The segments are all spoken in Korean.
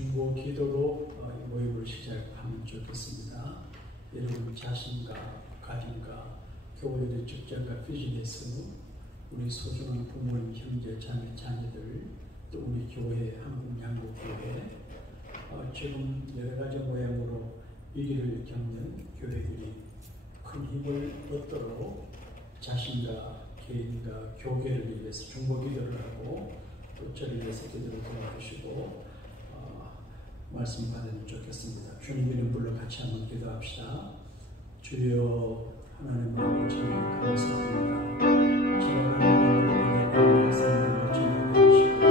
중보 기도로 모임을 시작하면 좋겠습니다. 여러분 자신과 가정과 교회의 직장과 비즈니스, 우리 소중한 부모님, 형제, 자매, 자녀들, 또 우리 교회, 한국양국교회, 지금 여러 가지 모양으로 위기를 겪는 교회들이 큰 힘을 얻도록 자신과 개인과 교회를 위해서 중보 기도를 하고 또 저를 위해서 기도를 도와주시고 말씀 받으면 좋겠습니다. 주님 이름으로 같이 한번 기도합시다. 주여 하나님 아버지 감사합니다. 지나가는 밤을 은혜 가운데 생명을 지내주시고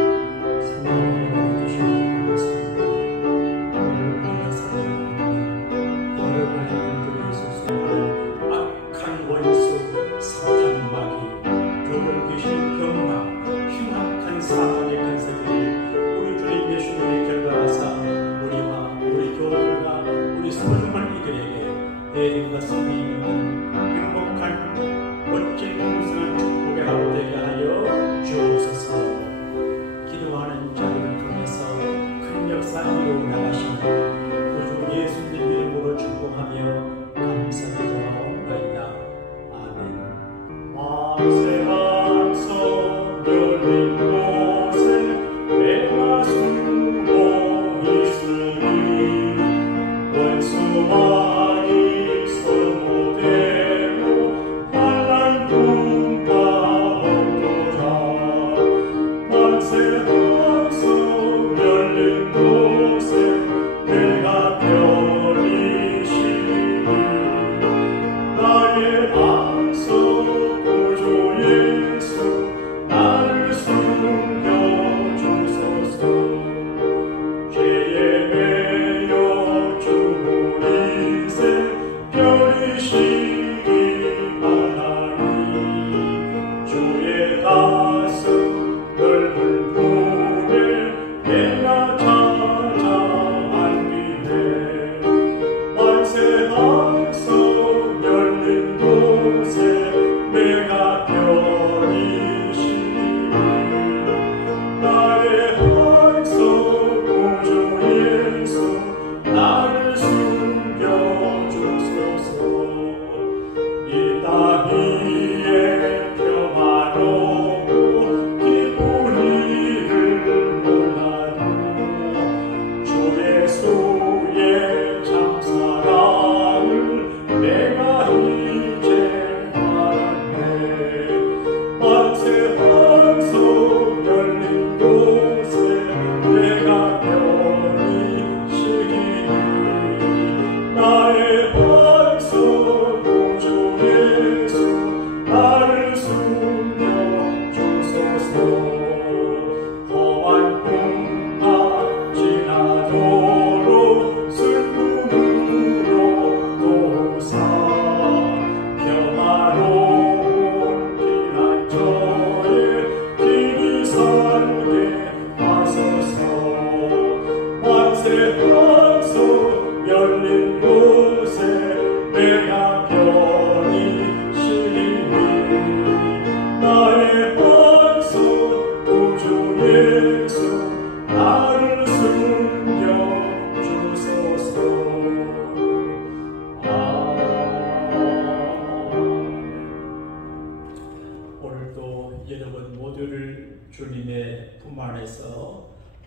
생명을 주시고 감사합니다. 오늘 우리가 살아가는 오늘 하나님들이 있어서 악한 원수 사탄 마귀 더불어 계신 병마 흉악한 사탄의 근세들이 우리 주님 예수님의 결과하사 우리와 우리 교우들과 우리 소중한 이들에게 대인과 승리 있는 행복한 멋진 풍성한 축복의 하루 되게 하여 주옵소서. 기도하는 자들을 통해서 큰 역사 이루어 나가시는 구주 예수님 이름으로 축복하며 감사기도하옵나이다. 아멘. 만세 한성 열린 곳에 내가 숨어 있으니 원수와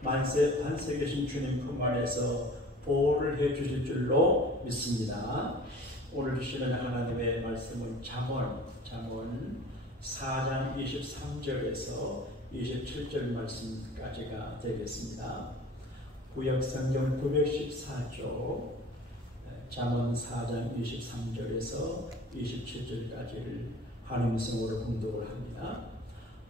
만세 계신 주님 품 안에서 보호를 해주실 줄로 믿습니다. 오늘 주시는 하나님의 말씀은 잠언 4장 23절에서 27절 말씀까지가 되겠습니다. 구역성경 914조 잠언 4장 23절에서 27절까지를 하나님 성으로 봉독을 합니다.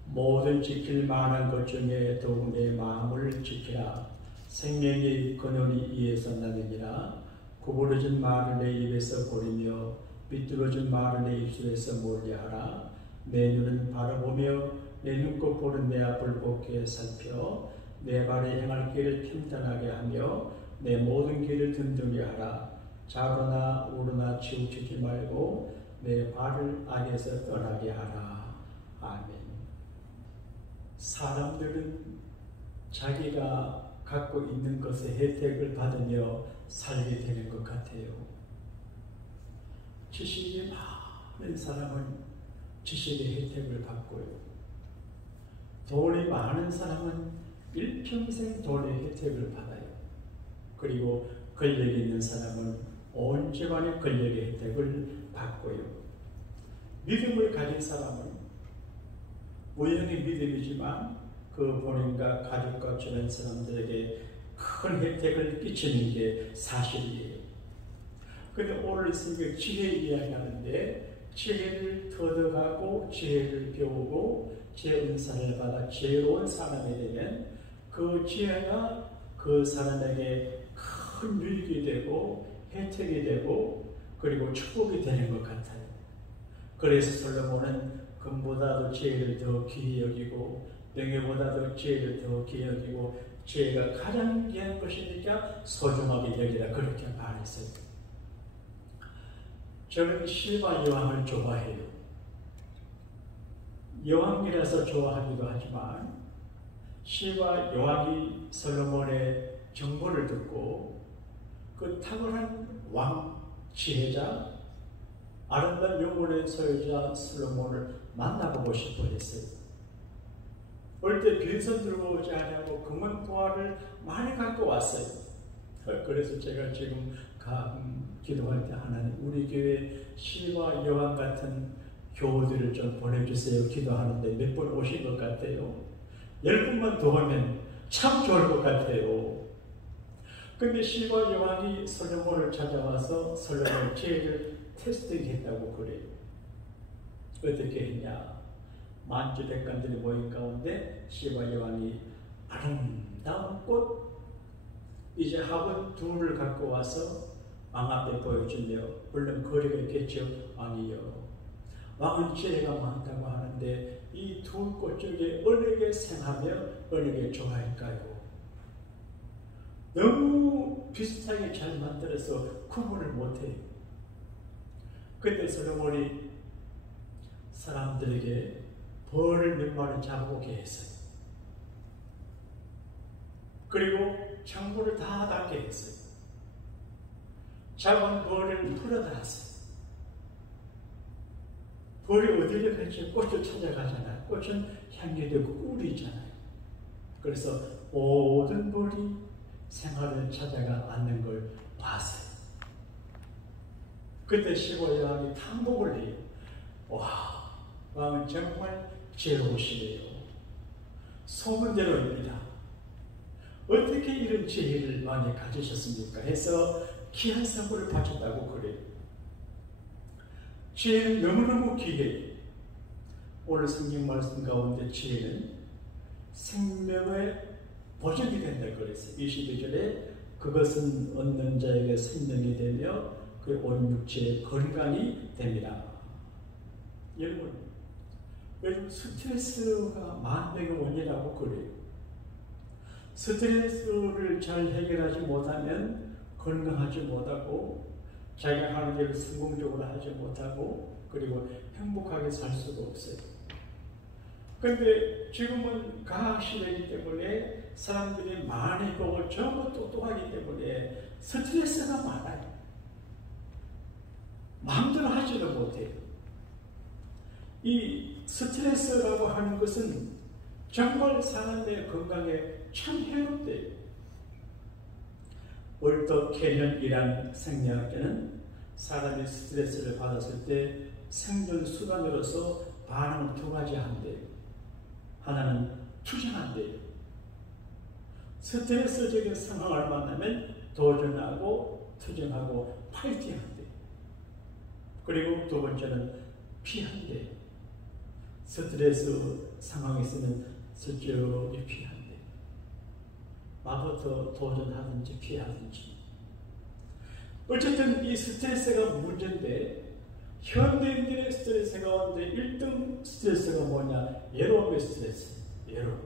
모든 지킬 만한 것 중에 더욱 내 마음을 지키라. 생명의 근원이 이에서 나느니라. 구부러진 말을 내 입에서 고르며 비뚤어진 말을 내 입술에서 멀리하라. 내 눈은 바라보며 내 눈곱 보는 내 앞을 곱게 살펴 내 발에 행할 길을 튼튼하게 하며 내 모든 길을 든든히 하라. 좌로나 우로나 치우치지 말고 내 발을 악에서 떠나게 하라. 아멘. 사람들은 자기가 갖고 있는 것의 혜택을 받으며 살게 되는 것 같아요. 지식이 많은 사람은 지식의 혜택을 받고요. 돈이 많은 사람은 일평생 돈의 혜택을 받아요. 그리고 권력이 있는 사람은 온 집안의 권력의 혜택을 받고요. 믿음을 가진 사람은 우연의 믿음이지만 그 본인과 가족과 주변 사람들에게 큰 혜택을 끼치는 게 사실이에요. 그런데 오늘 선생님이 지혜 이야기하는데 지혜를 터득하고 지혜를 배우고 지혜 은사를 받아 지혜로운 사람이 되면 그 지혜가 그 사람에게 큰 유익이 되고 혜택이 되고 그리고 축복이 되는 것 같아요. 그래서 솔로몬은 금보다도 지혜를 더 귀히 여기고 명예보다도 지혜를 더 귀히 여기고 지혜가 가장 귀한 것이니까 소중하게 여기라 그렇게 말했어요. 저는 시바 여왕을 좋아해요. 여왕이라서 좋아하기도 하지만 시바 여왕이 솔로몬의 정보를 듣고 그 탁월한 왕 지혜자 아름다운 영혼의 소유자 솔로몬을 만나보고 싶어 했어요. 올 때 빈손 들고 오지 않냐고 금은 보화를 많이 갖고 왔어요. 그래서 제가 지금 기도할 때 하나님 우리 교회 시와 여왕 같은 교우들을 좀 보내주세요 기도하는데 몇 번 오신 것 같아요. 10분만 더 오면 참 좋을 것 같아요. 근데 시와 여왕이 솔로몬을 찾아와서 솔로몬의 지혜를 테스팅했다고 그래요. 어떻게 했냐? 만주백관들이 모인 가운데 시바 여왕이 아름다운 꽃 이제 화분 둘을 갖고 와서 왕 앞에 보여주며 물론 거리가 있겠죠. 왕이여 왕은 지혜가 많다고 하는데 이 두 꽃 중에 어느 게 생하며 어느 게 좋아할까요? 너무 비슷하게 잘 만들어서 구분을 못해요. 그때 솔로몬이 사람들에게 벌을 몇 마리 잡아오게 했어요. 그리고 창문을 다 닫게 했어요. 잡은 벌을 풀어놨어요. 벌이 어디를 갈지 꽃을 찾아가잖아요. 꽃은 향기되고 꿀이잖아요. 그래서 모든 벌이 생활을 찾아가 않는 걸 봤어요. 그때 시바 여왕이 탐복을 해요. 와, 왕은 정말 지혜로우시네요. 소문대로입니다. 어떻게 이런 지혜를 왕이 가지셨습니까? 해서 귀한 선물을 바쳤다고 그래요. 지혜는 너무너무 귀해요. 오늘 성경 말씀 가운데 지혜는 생명의 보증이 된다 그랬어요. 22절에 그것은 얻는 자에게 생명이 되며 그 온 육체의 건강이 됩니다. 여러분, 요즘 스트레스가 만병의 원인이라고 그래요. 스트레스를 잘 해결하지 못하면 건강하지 못하고 자기가 하는 일을 성공적으로 하지 못하고 그리고 행복하게 살 수가 없어요. 그런데 지금은 과학시대이기 때문에 사람들이 많이 보고 전부 똑똑하기 때문에 스트레스가 많아요. 마음대로 하지도 못해요. 이 스트레스라고 하는 것은 정말 사람의 건강에 참 해롭대요. 월터 캐년이란 생리학자는 사람이 스트레스를 받았을 때 생존 수단으로서 반응을 두 가지 한대요. 하나는 투쟁한대요. 스트레스적인 상황을 만나면 도전하고 투쟁하고 파이팅한대요. 그리고 두 번째는 피한대요. 스트레스 상황이 있으면 서쪽에 피한대요. 마부터 도전하든지 피하든지. 어쨌든 이 스트레스가 문제인데 현대인들의 스트레스 가운데 1등 스트레스가 뭐냐? 외로움의 스트레스. 외로움.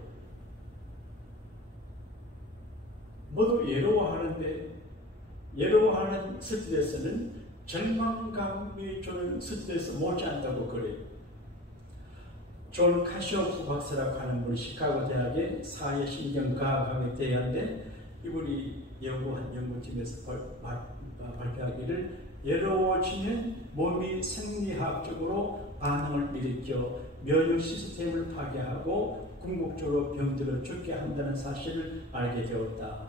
모두 외로워하는데 외로워하는 스트레스는 절망감이 주는 스트레스 못지않다고 그래요. 존 카시오프 박사라고 하는 분이 시카고 대학의 사회신경과학학에 대한데 이분이 연구한 연구팀에서 발표하기를 외로워지면 몸이 생리학적으로 반응을 일으켜 면역 시스템을 파괴하고 궁극적으로 병들어 죽게 한다는 사실을 알게 되었다.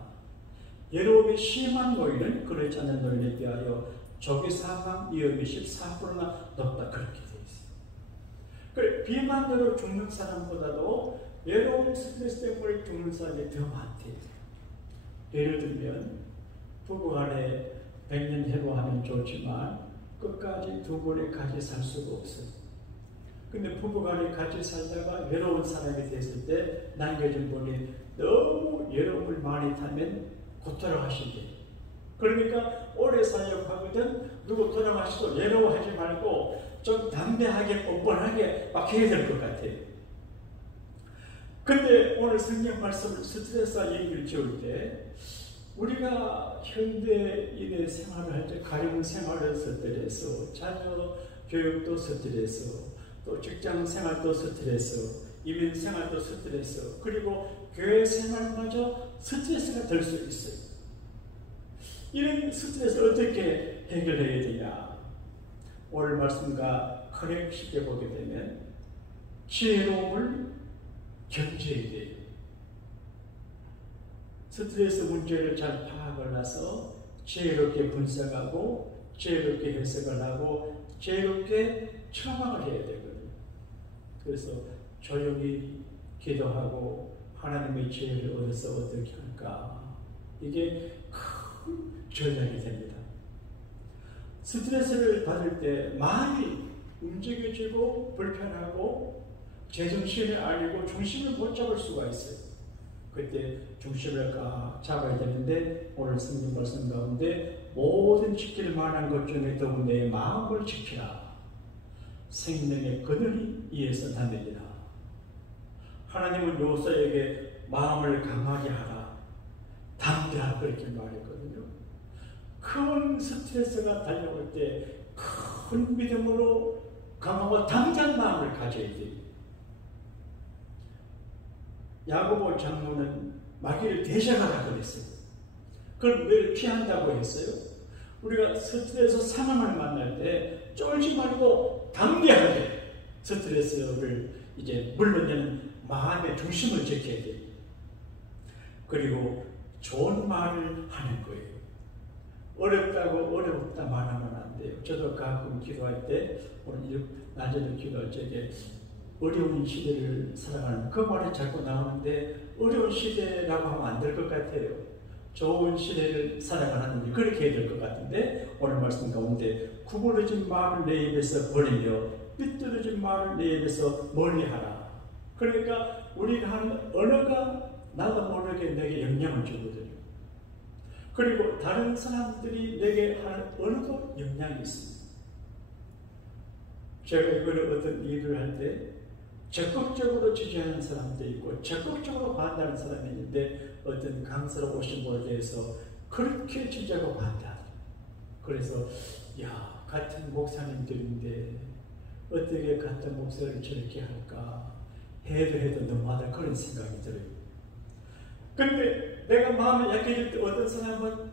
외로움이 심한 노인은 그렇지 않은 노인에 비하여 조기 사망 위험이 14%나 높다. 그렇게 되어 있어요. 그래, 비만으로 죽는 사람보다도 외로움 스트레스 때문에 죽는 사람이 더 많대요. 예를 들면 부부 간에 100년 해로하면 좋지만 끝까지 두 분이 같이 살 수가 없어요. 근데 부부 간에 같이 살다가 외로운 사람이 됐을 때 남겨진 분이 너무 외로움을 많이 타면 곧 돌아가신대요. 그러니까 오래 살려고 하거든 누구 돌아가시도 외로워하지 말고 좀 담대하게 뻔뻔하게 막 해야 될 것 같아요. 근데 오늘 성경 말씀을 스트레스와 얘기를 지을 때 우리가 현대인의 생활을 할 때 가정 생활을 스트레스, 자녀 교육도 스트레스, 또 직장 생활도 스트레스, 이민 생활도 스트레스, 그리고 교회 생활마저 스트레스가 될 수 있어요. 이런 스트레스를 어떻게 해결해야 되냐? 오늘 말씀과 커넥시켜 보게 되면 지혜로움을 견제해야 돼요. 스트레스 문제를 잘 파악을 해서 지혜롭게 분석하고 지혜롭게 해석을 하고 지혜롭게 처방을 해야 되거든요. 그래서 조용히 기도하고 하나님의 지혜를 얻어서 어떻게 할까? 이게 큰 전략이 됩니다. 스트레스를 받을 때 마음이 움직여지고 불편하고 제정신이 아니고 중심을 못 잡을 수가 있어요. 그때 중심을 잡아야 되는데 오늘 성경 말씀 가운데 모든 지킬 만한 것 중에 더욱 내 마음을 지키라. 생명의 그늘이 이에서 나느니라. 하나님은 요셉에게 마음을 강하게 하라. 담대하라 그렇게 말했거든요. 큰 스트레스가 달려올 때 큰 믿음으로 강하고 담대한 마음을 가져야 돼요. 야고보 장로는 마귀를 대적하라 그랬어요. 그걸 왜 피한다고 했어요? 우리가 스트레스 상황을 만날 때 쫄지 말고 담대하게 스트레스를 이제 물러내는 마음의 중심을 지켜야 돼요. 그리고 좋은 말을 하는 거예요. 어렵다고 어렵다 말하면 안 돼요. 저도 가끔 기도할 때 오늘 낮에도 기도할 적에 어려운 시대를 살아가는 그 말이 자꾸 나오는데 어려운 시대라고 하면 안 될 것 같아요. 좋은 시대를 살아가는 그렇게 해야 될 것 같은데 오늘 말씀 가운데 구부러진 말을 내 입에서 버리며 삐뚤어진 말을 내 입에서 멀리하라. 그러니까 우리가 하는 언어가 나도 모르게 내게 영향을 주거든요. 그리고 다른 사람들이 내게 하는 언어도 영향이 있습니다. 제가 이거를 어떤 일을 할 때 적극적으로 지지하는 사람도 있고 적극적으로 반대하는 사람이 있는데 어떤 강사로 오신 분에 대해서 그렇게 지지하고 반대하더라고요. 그래서 야 같은 목사님들인데 어떻게 같은 목사를 저렇게 할까 해도 너무하다 그런 생각이 들어요. 근데 내가 마음이 약해질 때 어떤 사람은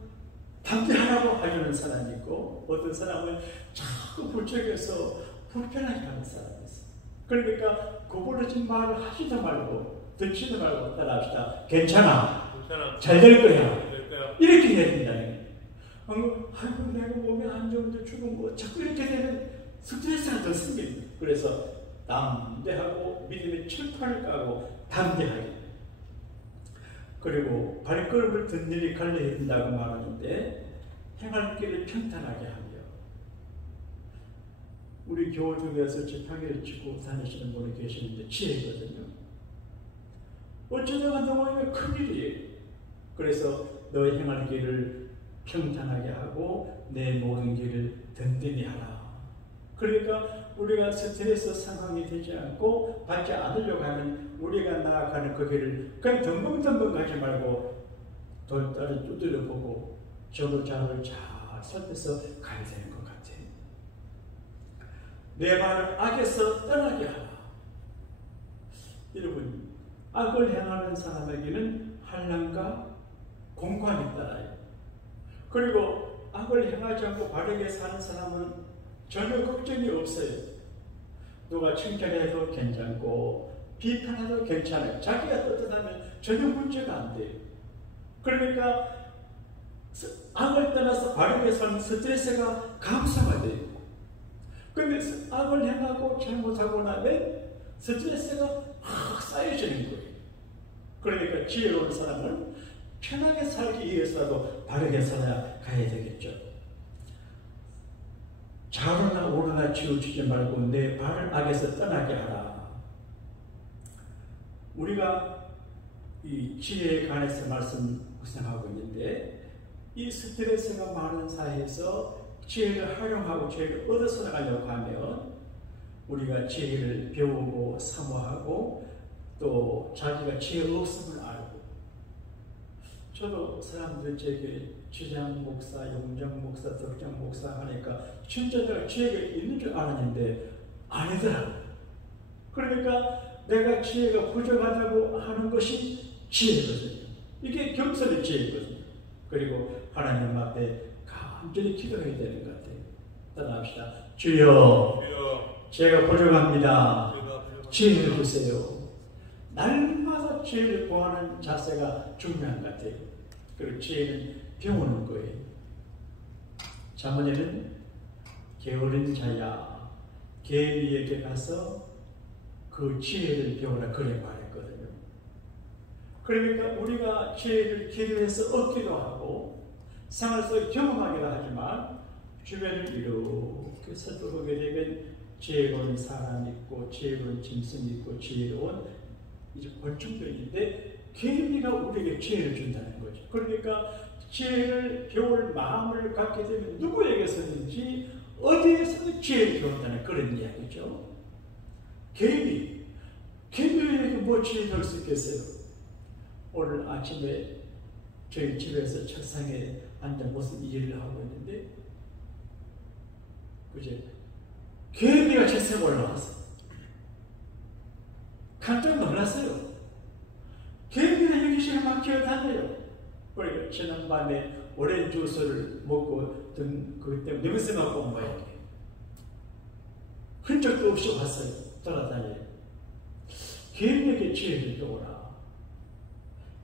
담대하라고 하려는 사람이 있고 어떤 사람은 자꾸 부쩍여서 불편하게 하는 사람이 있어요. 그러니까 구부러진 말을 하지도 말고 듣지도 말고 따라합시다. 괜찮아. 잘 될 거야. 이렇게 해야 된다는 거예요. 아이고 내가 몸이 안 좋은데 죽은 거 자꾸 이렇게 되면 스트레스가 더 생깁니다. 그래서 담대하고 믿음의 철판을 까고 담대하게 그리고 발걸음을 든든히 갈라야 된다고 말하는데 행할 길을 평탄하게 하며 우리 교우 중에서 지팡이를 쥐고 다니시는 분이 계시는데 지혜거든요. 어쩌다가 넘어지면 큰일이에요. 그래서 너의 행할 길을 평탄하게 하고 내 모든 길을 든든히 하라. 그러니까 우리가 스트레스 상황이 되지 않고 받지 않으려고 하면 우리가 나아가는 그 길을 그냥 덤벙덤벙 가지 말고 돌다리 두드려 보고 저도 자를 잘 살펴서 가야 되는 것 같아요. 내 말을 악에서 떠나게 하라. 여러분, 악을 행하는 사람에게는 환난과 공감이 따라요. 그리고 악을 행하지 않고 바르게 사는 사람은 전혀 걱정이 없어요. 누가 칭찬해도 괜찮고 비판해도 괜찮아요. 자기가 떳떳하면 전혀 문제가 안 돼요. 그러니까 악을 떠나서 바르게 사는 스트레스가 감소화돼요. 그러면서 악을 행하고 잘못하고 나면 스트레스가 확 쌓여지는 거예요. 그러니까 지혜로운 사람은 편하게 살기 위해서라도 바르게 살아야 가야 되겠죠. 좌로나 우로나 치우치지 말고 내 발을 악에서 떠나게 하라. 우리가 이 지혜에 관해서 말씀 묵상하고 있는데, 이 스트레스가 많은 사회에서 지혜를 활용하고 지혜를 얻어서 나가려고 하면 우리가 지혜를 배우고 사모하고 또 자기가 지혜 없음을 알고, 저도 사람들 제게 지장 목사, 용정 목사, 덕장 목사 하니까 진짜 내가 지혜가 있는 줄 알았는데 아니더라고요. 그러니까 내가 지혜가 부족하다고 하는 것이 지혜거든요. 이게 겸손의 지혜거든요. 그리고 하나님 앞에 간절히 기도해야 되는 것 같아요. 따라합시다. 주여, 제가 부족합니다. 지혜를 주세요. 날마다 지혜를 구하는 자세가 중요한 것 같아요. 그리고 지혜는 배우는 거예요. 잠언에는 게으른 자야 계리에게 가서 그 지혜를 배우라 그래 말했거든요. 그러니까 우리가 지혜를 기도해서 얻기도 하고 상을 써 경험하기도 하지만 주변을 이렇게 살펴보게 되면 지혜로운 사람이 있고 지혜로운 짐승이 있고 지혜로운 이제 권충도 있는데 계리가 우리에게 지혜를 준다는 거죠. 그러니까 지혜를 배울 마음을 갖게 되면 누구에게서든지 어디에서든 지혜를 배운다는 그런 이야기죠. 계리에게 뭐 지혜 배울 수 있겠어요? 오늘 아침에 저희 집에서 책상에 앉아 무슨 일을 하고 있는데 그제 계리가 책상에 올라왔어. 깜짝 놀랐어요. 계리가 여기 시간 막 기어다녀요. 그러니까 지난밤에 오렌지 주스를 먹고 그것 때문에 냄새 맡고 온 거예요. 흔적도 없이 왔어요. 돌아다녀요. 계리에게 지혜를 배우라.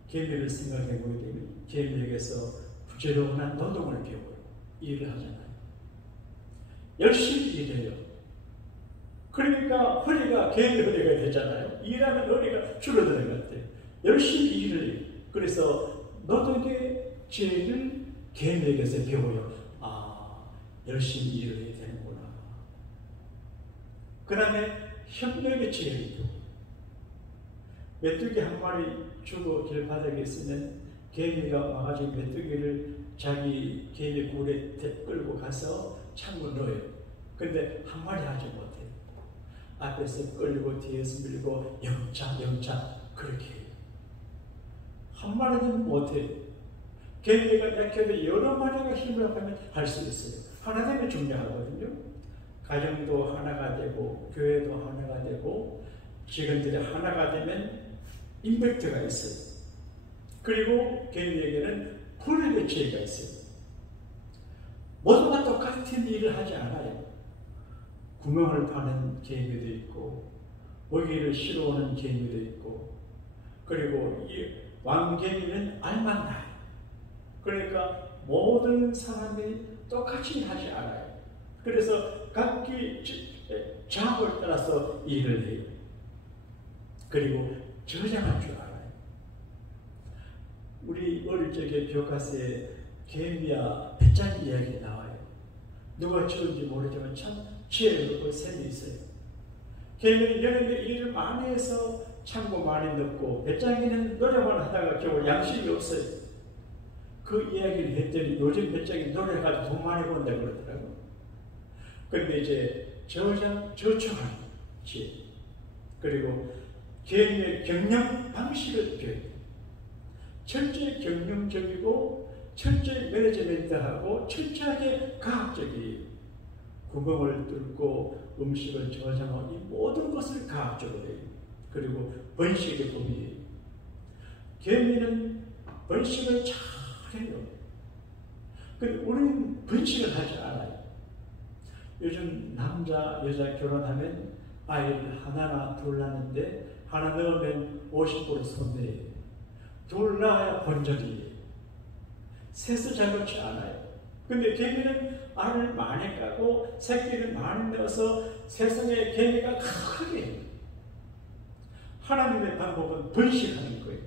계리를 생각해 보게 되면 계리에게서 부지런한 노동을 배워요. 일을 하잖아요. 열심히 일해요. 그러니까 허리가 계리 허리가 되잖아요. 일하면 허리가 줄어드는 것 같아요. 열심히 일을 해요. 그래서 노동의 지혜를 계리에게서 배워요. 아, 열심히 일을 해야 되는구나. 그 다음에 협력의 지혜를 배워요. 메뚜기 한 마리 주고 길바닥에 있으면 개미가 와가지고 메뚜기를 자기 개미 굴에 끌고 가서 창문 넣어요. 근데 한 마리 하지 못해요. 앞에서 끌고 뒤에서 밀고 영차 그렇게 해요. 한 마리는 못해요. 개미가 약해도 여러 마리가 힘을 합하면 할 수 있어요. 하나 되면 중요하거든요. 가정도 하나가 되고 교회도 하나가 되고 직원들이 하나가 되면 임팩트가 있어요. 그리고 개미에게는 분리의 지혜가 있어요. 모두가 똑같은 일을 하지 않아요. 구멍을 파는 개미도 있고 먹이를 실어오는 개미도 있고 그리고 이 왕개미는 알만 나요. 그러니까 모든 사람이 똑같이 하지 않아요. 그래서 각기 작업을 따라서 일을 해요. 그리고 저장할 줄 알아요. 우리 어릴 적에 교과서에 개미와 배짱이 이야기 나와요. 누가 지은지 모르지만 참 지혜롭고 셈이 있어요. 개미는 여름에 일을 많이 해서 창고 많이 넣고 배짱이는 노력만 하다가 겨우 양식이 없어요. 그 이야기를 했더니 요즘 배짱이 노력해가지고 돈 많이 번다고 그러더라고요. 그런데 이제 저축하는 지혜 그리고 개미의 경영 방식을 배워요. 철저히 경영적이고 철저히 매니지먼트하고 철저하게 과학적이에요. 구멍을 뚫고 음식을 저장하고 이 모든 것을 과학적으로 해요. 그리고 번식의 법이에요. 개미는 번식을 잘 그래요. 근데 우리는 번식을 하지 않아요. 요즘 남자, 여자 결혼하면 아이를 하나나 둘 낳는데 하나 넣으면 50% 손해예요. 둘 낳아야 본전이에요. 셋을 잘 놓지 않아요. 근데 개미는 알을 많이 까고 새끼를 많이 넣어서 세상의 개미가 크게 해요. 하나님의 방법은 번식하는 거예요.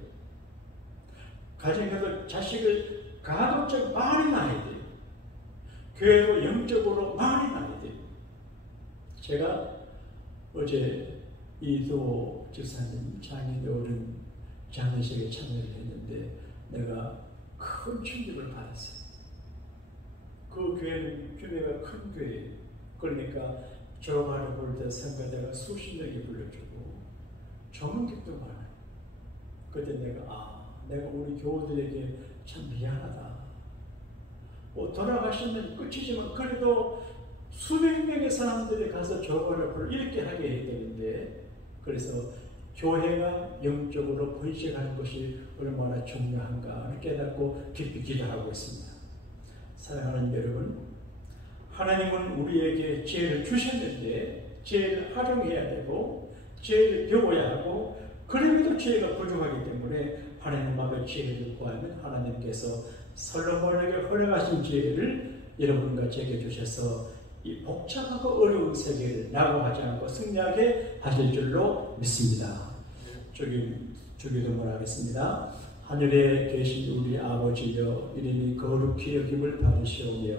가정에서 자식을 가급적 많이 낳아야 돼요. 교회도 영적으로 많이 낳아야 돼요. 제가 어제 이도 집사님 장인 어른 장례식에 참여를 했는데 내가 큰 충격을 받았어요. 그 교회는 규모가 큰 교회예요. 그러니까 조반을 볼 때 성가대가 수십 명이 불러주고 전문객도 많아요. 그때 내가 우리 교우들에게 참 미안하다. 돌아가시면 끝이지만 그래도 수백 명의 사람들이 가서 조반을 불러 이렇게 하게 해야 되는데, 그래서 교회가 영적으로 번식하는 것이 얼마나 중요한가 깨닫고 깊이 기도하고 있습니다. 사랑하는 여러분, 하나님은 우리에게 지혜를 주셨는데 지혜를 활용해야 되고 지혜를 배워야 하고, 그럼에도 지혜가 부족하기 때문에 하나님 앞에 지혜를 구하면 하나님께서 솔로몬에게 허락하신 지혜를 여러분과 제게 주셔서 이 복잡하고 어려운 세계를 낙오하지 않고 승리하게 하실 줄로 믿습니다. 주기도문 하겠습니다. 하늘에 계신 우리 아버지여, 이름이 거룩히 여김을 받으시오며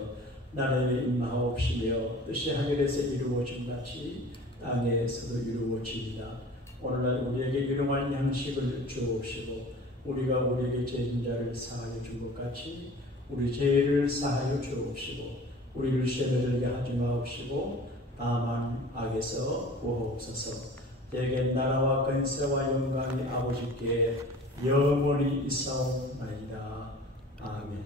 나라에 임하옵시며 뜻이 하늘에서 이루어진 같이 땅에서도 이루어지이다. 오늘날 우리에게 일용할 양식을 주옵시고 우리가 우리에게 죄진 자를 사하여 준 것 같이 우리 죄를 사하여 주옵시고 우리를 시험에 들게 하지 마옵시고 다만 악에서 구하옵소서. 대개 나라와 권세와 영광이 아버지께 영원히 있사옵나이다. 아멘.